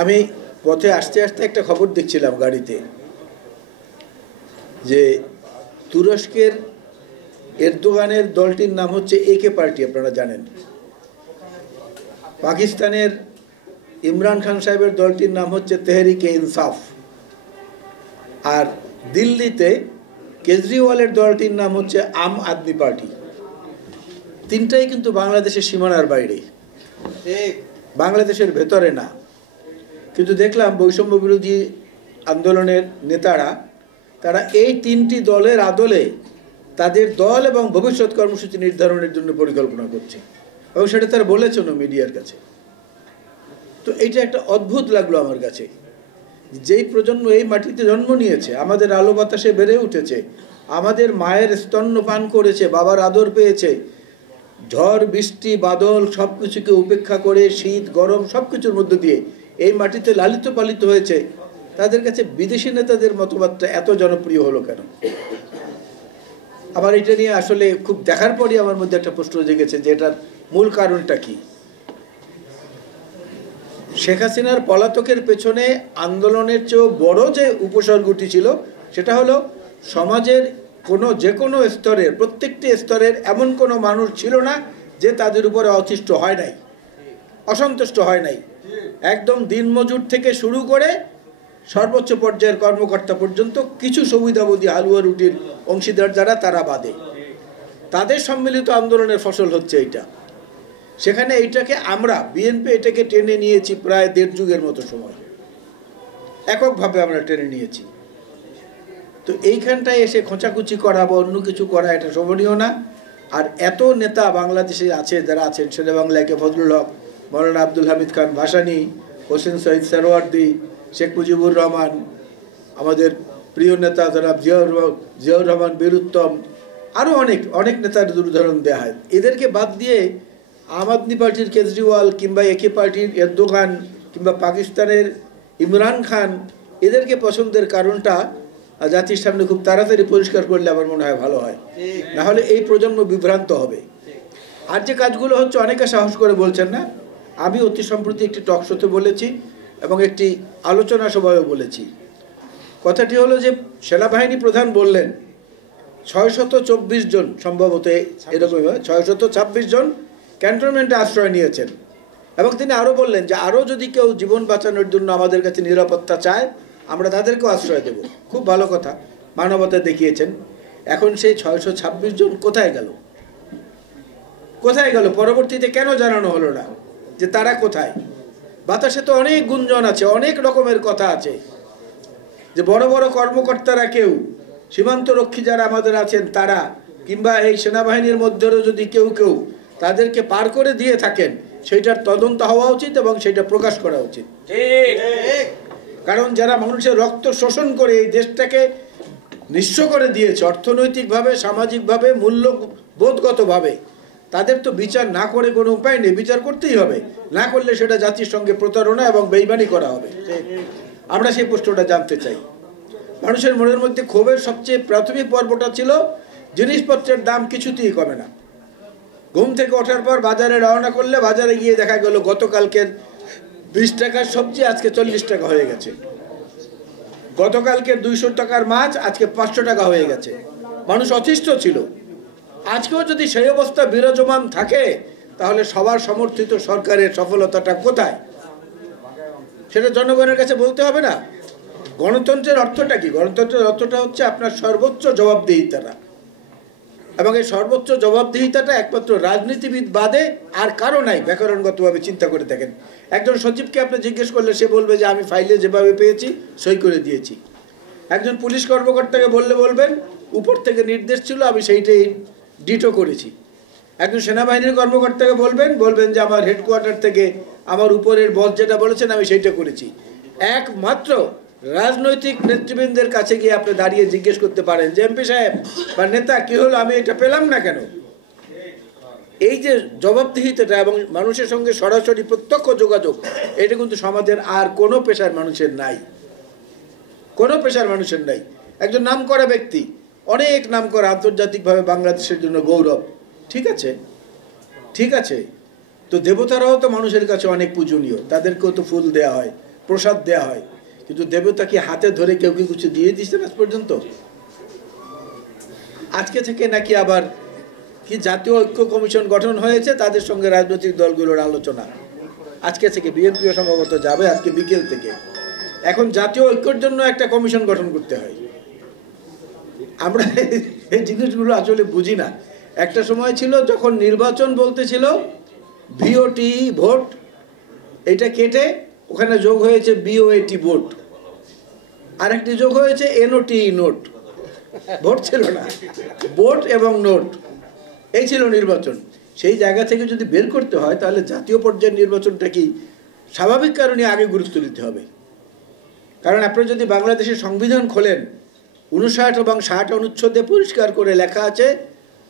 আমি পথে আসতে আসতে একটা খবর দেখছিলাম গাড়িতে, যে তুরস্কের এরদোগানের দলটির নাম হচ্ছে একে পার্টি, আপনারা জানেন। পাকিস্তানের ইমরান খান সাহেবের দলটির নাম হচ্ছে তেহরিকে ইনসাফ। আর দিল্লিতে কেজরিওয়ালের দলটির নাম হচ্ছে আম আদমি পার্টি। তিনটাই কিন্তু বাংলাদেশের সীমানার বাইরে, বাংলাদেশের ভেতরে না। কিন্তু দেখলাম বৈষম্য বিরোধী আন্দোলনের নেতারা, তারা এই তিনটি দলের আদলে তাদের দল এবং ভবিষ্যৎ কর্মসূচি নির্ধারণের জন্য পরিকল্পনা করছে, এবং সেটা তারা বলেছেন মিডিয়ার কাছে। তো এইটা একটা অদ্ভুত লাগলো আমার কাছে। যেই প্রজন্ম এই মাটিতে জন্ম নিয়েছে, আমাদের আলো বাতাসে বেড়ে উঠেছে, আমাদের মায়ের স্তন্যপান করেছে, বাবার আদর পেয়েছে, ঝড় বৃষ্টি বাদল সব কিছুকে উপেক্ষা করে শীত গরম সব কিছুর মধ্য দিয়ে এই মাটিতে লালিত পালিত হয়েছে, তাদের কাছে বিদেশি নেতাদের মতবাদটা এত জনপ্রিয় হলো কেন? আবার এটা নিয়ে আসলে খুব দেখার পরই আমার মধ্যে একটা প্রশ্ন জেগেছে যে এটার মূল কারণটা কি। শেখ হাসিনার পলাতকের পেছনে আন্দোলনের চেয়েও বড় যে উপসর্গটি ছিল, সেটা হলো সমাজের যে কোনো স্তরের, প্রত্যেকটি স্তরের এমন কোনো মানুষ ছিল না যে তাদের উপরে অতিষ্ঠ হয় নাই, অসন্তুষ্ট হয় নাই। একদম দিনমজুর থেকে শুরু করে সর্বোচ্চ পর্যায়ের কর্মকর্তা পর্যন্ত কিছু সুবিধাবদী হালুয়া রুটির অংশীদার যারা, তারা বাদে, তাদের সম্মিলিত আন্দোলনের ফসল হচ্ছে এইটা। সেখানে এইটাকে আমরা বিএনপি এটাকে টেনে নিয়েছি প্রায় ১.৫ যুগের মতো সময়, এককভাবে আমরা টেনে নিয়েছি। তো এইখানটায় এসে খোঁচাখুচি করা বা অন্য কিছু করা, এটা শোভনীয় না। আর এত নেতা বাংলাদেশে আছে, যারা আছেন শেরে বাংলায় ফজলুল হক, মৌলানা আব্দুল হামিদ খান ভাসানী, হোসেন সৈয়দ সরওয়ার্দী, শেখ মুজিবুর রহমান, আমাদের প্রিয় নেতা জনাব জিয়াউর রহমান বীরুত্তম, আরও অনেক নেতার উদাহরণ দেওয়া হয়। এদেরকে বাদ দিয়ে আম আদমি পার্টির কেজরিওয়াল কিংবা একে পার্টির এরদোগান কিংবা পাকিস্তানের ইমরান খান, এদেরকে পছন্দের কারণটা জাতির সামনে খুব তাড়াতাড়ি পরিষ্কার করলে আমার মনে হয় ভালো হয়, না হলে এই প্রজন্ম বিভ্রান্ত হবে। আর যে কাজগুলো হচ্ছে অনেকে সাহস করে বলছেন না। আমি অতি সম্প্রতি একটি টক শোতে বলেছি এবং একটি আলোচনা সভায়ও বলেছি। কথাটি হলো যে সেনাবাহিনী প্রধান বললেন ৬২৪ জন, সম্ভবত এরকম ৬২৬ জন ক্যান্টনমেন্টে আশ্রয় নিয়েছেন। এবং তিনি আরও বললেন যে আরও যদি কেউ জীবন বাঁচানোর জন্য আমাদের কাছে নিরাপত্তা চায়, আমরা তাদেরকেও আশ্রয় দেব। খুব ভালো কথা, মানবতা দেখিয়েছেন। এখন সেই ৬২৬ জন কোথায় গেল? পরবর্তীতে কেন জানানো হলো না যে তারা কোথায়? বাতাসে তো অনেক গুঞ্জন আছে, অনেক রকমের কথা আছে যে বড় বড় কর্মকর্তারা, কেউ সীমান্ত রক্ষী যারা আমাদের আছেন তারা, কিংবা এই সেনাবাহিনীর মধ্যেও যদি কেউ তাদেরকে পার করে দিয়ে থাকেন, সেইটার তদন্ত হওয়া উচিত এবং সেটা প্রকাশ করা উচিত। কারণ যারা মানুষের রক্ত শোষণ করে এই দেশটাকে নিঃস্ব করে দিয়েছে, অর্থনৈতিকভাবে, সামাজিকভাবে, মূল্যবোধগতভাবে, তাদের তো বিচার না করে কোনো উপায় নেই। বিচার করতেই হবে, না করলে সেটা জাতির সঙ্গে প্রতারণা এবং বেইমানি করা হবে। আমরা সেই প্রশ্নটা জানতে চাই। মানুষের মনের মধ্যে ক্ষোভের সবচেয়ে প্রাথমিক পর্বটা ছিল জিনিসপত্রের দাম কিছুতেই কমে না। ঘুম থেকে ওঠার পর বাজারে রওনা করলে বাজারে গিয়ে দেখা গেল গতকালকের ২০ টাকার সবজি আজকে ৪০ টাকা হয়ে গেছে, গতকালকের ২০০ টাকার মাছ আজকে ৫০০ টাকা হয়ে গেছে। মানুষ অতিষ্ঠ ছিল। আজকেও যদি সেই অবস্থা বিরাজমান থাকে, তাহলে সবার সমর্থিত সরকারের সফলতাটা কোথায়? সেটা জনগণের কাছে বলতে হবে না? গণতন্ত্রের অর্থটা কি? গণতন্ত্রের অর্থটা হচ্ছে আপনার সর্বোচ্চ জবাবদিহিতাটা, এবং এই সর্বোচ্চ জবাবদিহিতাটা একমাত্র রাজনীতিবিদ বাদে আর কারো নাই। ব্যাকরণগতভাবে চিন্তা করে দেখেন, একজন সচিবকে আপনি জিজ্ঞেস করলে সে বলবে যে আমি ফাইলে যেভাবে পেয়েছি সই করে দিয়েছি। একজন পুলিশ কর্মকর্তাকে বলবেন উপর থেকে নির্দেশ ছিল, আমি সেইটাই ডিটো করেছি। একজন সেনাবাহিনীর কর্মকর্তাকে বলবেন যে আমার হেডকোয়ার্টার থেকে আমার উপরের বস যেটা বলেছেন আমি সেইটা করেছি। একমাত্র রাজনৈতিক নেতৃবৃন্দের কাছে গিয়ে আপনি দাঁড়িয়ে জিজ্ঞেস করতে পারেন যে এমপি সাহেব বা নেতা, কি হলো, আমি এটা পেলাম না কেন? এই যে জবাবদিহিতাটা এবং মানুষের সঙ্গে সরাসরি প্রত্যক্ষ যোগাযোগ, এটা কিন্তু সমাজের আর কোনো পেশার মানুষের নাই, কোনো পেশার মানুষের নাই। একজন নামকরা ব্যক্তি, অনেক নামকরা, আন্তর্জাতিকভাবে বাংলাদেশের জন্য গৌরব, ঠিক আছে, তো দেবতারাও তো মানুষের কাছে অনেক পূজনীয়, তাদেরকেও তো ফুল দেওয়া হয়, প্রসাদ দেয়া হয়, কিন্তু দেবতা কি হাতে ধরে কেউ কি কিছু দিয়ে দিচ্ছেন আজ পর্যন্ত? আজকে থেকে নাকি আবার কি জাতীয় ঐক্য কমিশন গঠন হয়েছে, তাদের সঙ্গে রাজনৈতিক দলগুলোর আলোচনা। আজকে থেকে বিএনপিও সম্ভবত যাবে, আজকে বিকেল থেকে। এখন জাতীয় ঐক্যের জন্য একটা কমিশন গঠন করতে হয়। আমরা এই জিনিসগুলো আসলে বুঝি না। একটা সময় ছিল যখন নির্বাচন বলতে ছিল ভিওটি ভোট, এটা কেটে ওখানে যোগ হয়েছে বিওএটি ভোট, আরেকটি যোগ হয়েছে এনওটি নোট। ভোট ছিল না, ভোট এবং নোট, এই ছিল নির্বাচন। সেই জায়গা থেকে যদি বের করতে হয় তাহলে জাতীয় পর্যায়ের নির্বাচনটা কি স্বাভাবিক কারণে আগে গুরুত্ব দিতে হবে। কারণ আপনি যদি বাংলাদেশের সংবিধান খোলেন, 59 এবং 60 অনুচ্ছেদে পরিষ্কার করে লেখা আছে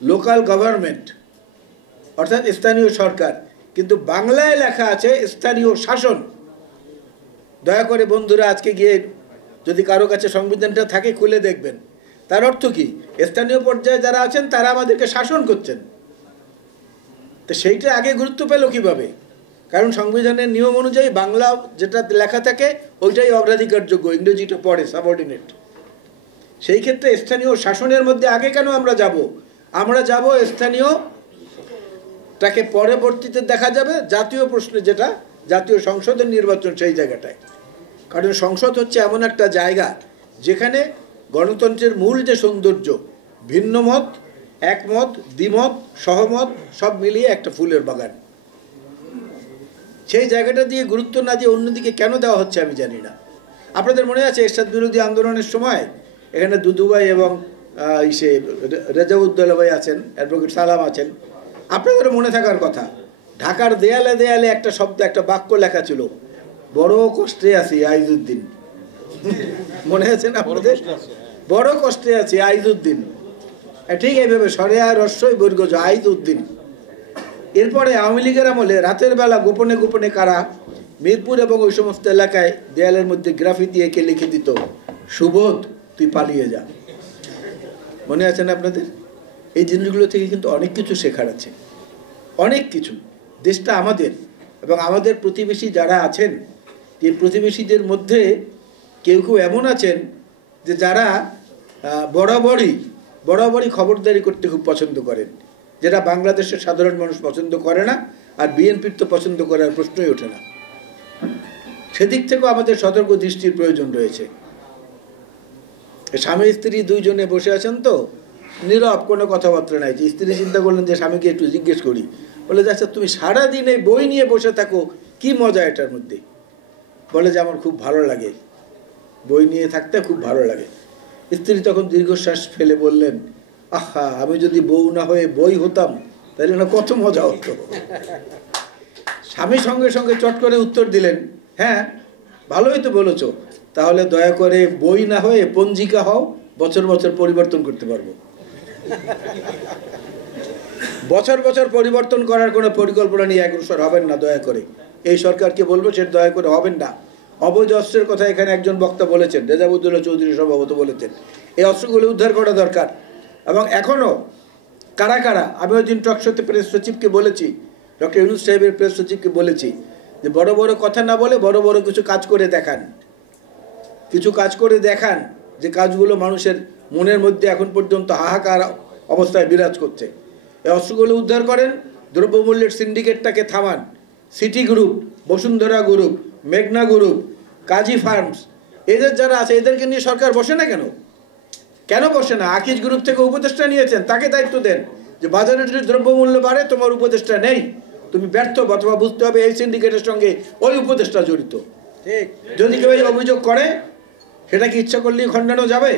লোকাল গভর্নমেন্ট, অর্থাৎ স্থানীয় সরকার, কিন্তু বাংলায় লেখা আছে স্থানীয় শাসন। দয়া করে বন্ধুরা আজকে গিয়ে যদি কারো কাছে সংবিধানটা থাকে খুলে দেখবেন, তার অর্থ কি? স্থানীয় পর্যায়ে যারা আছেন তারা আমাদেরকে শাসন করছেন। তো সেইটা আগে গুরুত্ব পেল কিভাবে? কারণ সংবিধানের নিয়ম অনুযায়ী বাংলা যেটা লেখা থাকে ওইটাই অগ্রাধিকারযোগ্য, ইংরেজিটা পড়ে সাবঅর্ডিনেট। সেই ক্ষেত্রে স্থানীয় শাসনের মধ্যে আগে কেন আমরা যাব? আমরা যাব স্থানীয়টাকে পরবর্তীতে দেখা যাবে জাতীয় প্রশ্নে, যেটা জাতীয় সংসদের নির্বাচন, সেই জায়গাটায়। কারণ সংসদ হচ্ছে এমন একটা জায়গা যেখানে গণতন্ত্রের মূল যে সৌন্দর্য, ভিন্ন মত, একমত, দ্বিমত, সহমত সব মিলিয়ে একটা ফুলের বাগান, সেই জায়গাটা দিয়ে গুরুত্ব না দিয়ে অন্যদিকে কেন দেওয়া হচ্ছে আমি জানি না। আপনাদের মনে আছে এরশাদ বিরোধী আন্দোলনের সময় এখানে দুদুভাই এবং সে রেজাউদ্দৌলা ভাই আছেন, অ্যাডভোকেট সালাম আছেন, আপনাদেরও মনে থাকার কথা, ঢাকার দেয়ালে দেয়ালে একটা শব্দ, একটা বাক্য লেখা ছিল, বড় কষ্টে আছি আইজউদ্দিন। মনে আছে না আপনাদের? বড় কষ্টে আছি আইজউদ্দিন, ঠিক এইভাবে সরেয়া রস্যই বর্গজ আইজউদ্দিন। এরপরে আওয়ামী লীগের আমলে রাতের বেলা গোপনে গোপনে কারা মিরপুর এবং ওই সমস্ত এলাকায় দেয়ালের মধ্যে গ্রাফিতি এঁকে লিখে দিত, সুবোধ তুই পালিয়ে যা। মনে আছে না আপনাদের? এই জিনিসগুলো থেকে কিন্তু অনেক কিছু শেখার আছে, অনেক কিছু। দেশটা আমাদের, এবং আমাদের প্রতিবেশী যারা আছেন, এই প্রতিবেশীদের মধ্যে কেউ কেউ এমন আছেন যে যারা বরাবরই খবরদারি করতে খুব পছন্দ করেন, যেটা বাংলাদেশের সাধারণ মানুষ পছন্দ করে না, আর বিএনপির তো পছন্দ করার প্রশ্নই ওঠে না। সেদিক থেকেও আমাদের সতর্ক দৃষ্টির প্রয়োজন রয়েছে। স্বামী স্ত্রী দুইজনে বসে আছেন, তো নীরব, কোনো কথাবার্তা নাই। যে স্ত্রী চিন্তা করলেন যে স্বামীকে একটু জিজ্ঞেস করি, বলে যে আচ্ছা তুমি সারাদিন এই বই নিয়ে বসে থাকো, কি মজা এটার মধ্যে? বলে যে আমার খুব ভালো লাগে, বই নিয়ে থাকতে খুব ভালো লাগে। স্ত্রী তখন দীর্ঘশ্বাস ফেলে বললেন, আহা, আমি যদি বউ না হয়ে বই হতাম তাহলে না কত মজা হতো। স্বামী সঙ্গে সঙ্গে চট করে উত্তর দিলেন, হ্যাঁ ভালোই তো বলেছ, তাহলে দয়া করে বই না হয়ে পঞ্জিকা হও, বছর বছর পরিবর্তন করতে পারবো। বছর বছর পরিবর্তন করার কোনো পরিকল্পনা নিয়ে অগ্রসর হবেন না দয়া করে। এই সরকারকে বলবো সেটা দয়া করে হবেন না। অবৈধ অস্ত্রের কথা এখানে একজন বক্তা বলেছেন, রেজাউদ্দৌলা চৌধুরী সম্ভবত বলেছেন, এই অস্ত্রগুলো উদ্ধার করা দরকার। এবং এখনও কারা কারা, আমি ওই দিন টকশোতে প্রেস সচিবকে বলেছি, ডক্টর ইউনূস সাহেবের প্রেস সচিবকে বলেছি যে বড় বড় কথা না বলে বড় বড় কিছু কাজ করে দেখান, কিছু কাজ করে দেখান, যে কাজগুলো মানুষের মনের মধ্যে এখন পর্যন্ত হাহাকার অবস্থায় বিরাজ করছে। এই অস্ত্রগুলো উদ্ধার করেন, দ্রব্যমূল্যের সিন্ডিকেটটাকে থামান। সিটি গ্রুপ, বসুন্ধরা গ্রুপ, মেঘনা গ্রুপ, কাজী ফার্মস, এদের যারা আছে এদেরকে নিয়ে সরকার বসে না কেন? কেন বসে না? আকিজ গ্রুপ থেকে উপদেষ্টা নিয়েছেন, তাকে দায়িত্ব দেন যে বাজারে যদি দ্রব্যমূল্য বাড়ে তোমার উপদেষ্টা নেই, তুমি ব্যর্থ, অথবা বুঝতে হবে এই সিন্ডিকেটের সঙ্গে ওই উপদেষ্টা জড়িত। ঠিক, যদি কেউ এই অভিযোগ করে সেটা কি ইচ্ছা করলেই খণ্ডানো যাবে?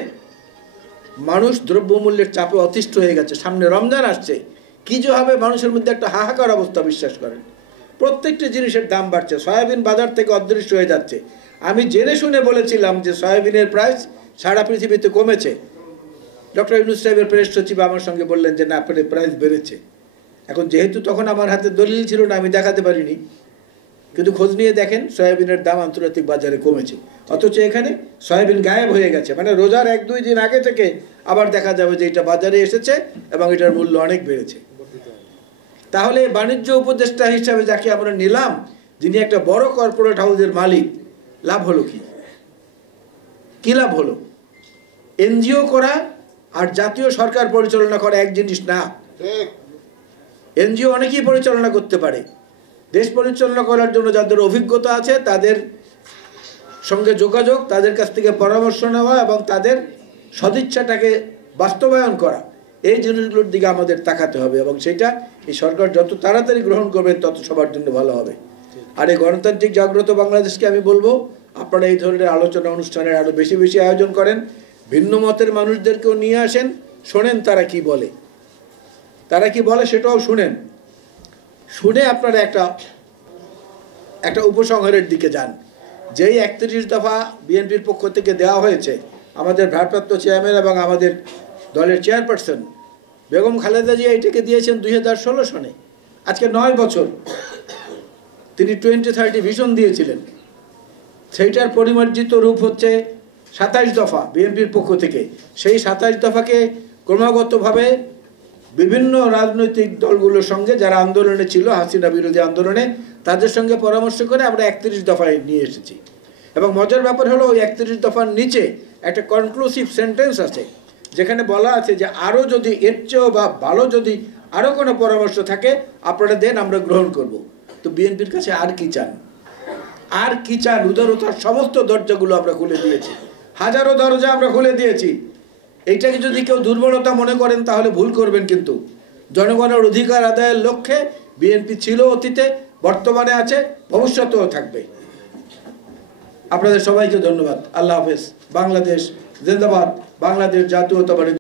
মানুষ দ্রব্যমূল্যের চাপে অতিষ্ঠ হয়ে গেছে, সামনে রমজান আসছে, কি যে হবে মানুষের মধ্যে একটা হাহাকার অবস্থা। বিশ্বাস করেন, প্রত্যেকটি জিনিসের দাম বাড়ছে, সয়াবিন বাজার থেকে অদৃশ্য হয়ে যাচ্ছে। আমি জেনে শুনে বলেছিলাম যে সয়াবিনের প্রাইস সারা পৃথিবীতে কমেছে, ডক্টর ইউনূস সাহেবের প্রেস সচিব আমার সঙ্গে বললেন যে না, প্রাইস বেড়েছে। এখন যেহেতু তখন আমার হাতে দলিল ছিল না, আমি দেখাতে পারিনি, কিন্তু খোঁজ নিয়ে দেখেন সয়াবিনের দাম আন্তর্জাতিক বাজারে কমেছে, অথচ এখানে সয়াবিন গায়েব হয়ে গেছে। মানে রোজার 1-2 দিন আগে থেকে আবার দেখা যাবে যে এটা বাজারে এসেছে এবং এটার মূল্য অনেক বেড়েছে। তাহলে বাণিজ্য উপদেষ্টা হিসাবে যাকে আমরা নিলাম, যিনি একটা বড় কর্পোরেট হাউসের মালিক, লাভ হলো কি? কি লাভ হলো? এনজিও করা আর জাতীয় সরকার পরিচালনা করা এক জিনিস না। এনজিও অনেকেই পরিচালনা করতে পারে। দেশ পরিচালনা করার জন্য যাদের অভিজ্ঞতা আছে তাদের সঙ্গে যোগাযোগ, তাদের কাছ থেকে পরামর্শ নেওয়া এবং তাদের সদিচ্ছাটাকে বাস্তবায়ন করা, এই জিনিসগুলোর দিকে আমাদের তাকাতে হবে এবং সেটা এই সরকার যত তাড়াতাড়ি গ্রহণ করবেন তত সবার জন্য ভালো হবে। আর এই গণতান্ত্রিক জাগ্রত বাংলাদেশকে আমি বলবো, আপনারা এই ধরনের আলোচনা অনুষ্ঠানের আরও বেশি বেশি আয়োজন করেন, ভিন্ন মতের মানুষদেরকেও নিয়ে আসেন, শোনেন তারা কি বলে, সেটাও শুনেন। শুনে আপনারা একটা উপসংহারের দিকে যান। যেই 31 দফা বিএনপির পক্ষ থেকে দেওয়া হয়েছে, আমাদের ভারপ্রাপ্ত চেয়ারম্যান এবং আমাদের দলের চেয়ারপারসন বেগম খালেদা জিয়া এটাকে দিয়েছেন 2016 সনে। আজকে 9 বছর তিনি 2030 ভিশন দিয়েছিলেন। সেইটার পরিমার্জিত রূপ হচ্ছে 27 দফা বিএনপির পক্ষ থেকে। সেই 27 দফাকে ক্রমাগতভাবে বিভিন্ন রাজনৈতিক দলগুলোর সঙ্গে যারা আন্দোলনে ছিল, হাসিনা বিরোধী আন্দোলনে, তাদের সঙ্গে পরামর্শ করে আমরা 31 দফায় নিয়ে এসেছি। এবং মজার ব্যাপার হলো ওই 31 দফার নিচে একটা কনক্লুসিভ সেন্টেন্স আছে যেখানে বলা আছে যে আরও যদি এর চেয়েও বা ভালো যদি আরও কোনো পরামর্শ থাকে আপনারা দেন, আমরা গ্রহণ করব। তো বিএনপির কাছে আর কি চান? আর কি চান? উদারতার সমস্ত দরজাগুলো আমরা খুলে দিয়েছি, হাজারো দরজা আমরা খুলে দিয়েছি। এইটাকে যদি কেউ দুর্বলতা মনে করেন তাহলে ভুল করবেন। কিন্তু জনগণের অধিকার আদায়ের লক্ষ্যে বিএনপি ছিল অতীতে, বর্তমানে আছে, ভবিষ্যতেও থাকবে। আপনাদের সবাইকে ধন্যবাদ। আল্লাহ হাফেজ। বাংলাদেশ জিন্দাবাদ। বাংলাদেশ জাতীয়তাবাদী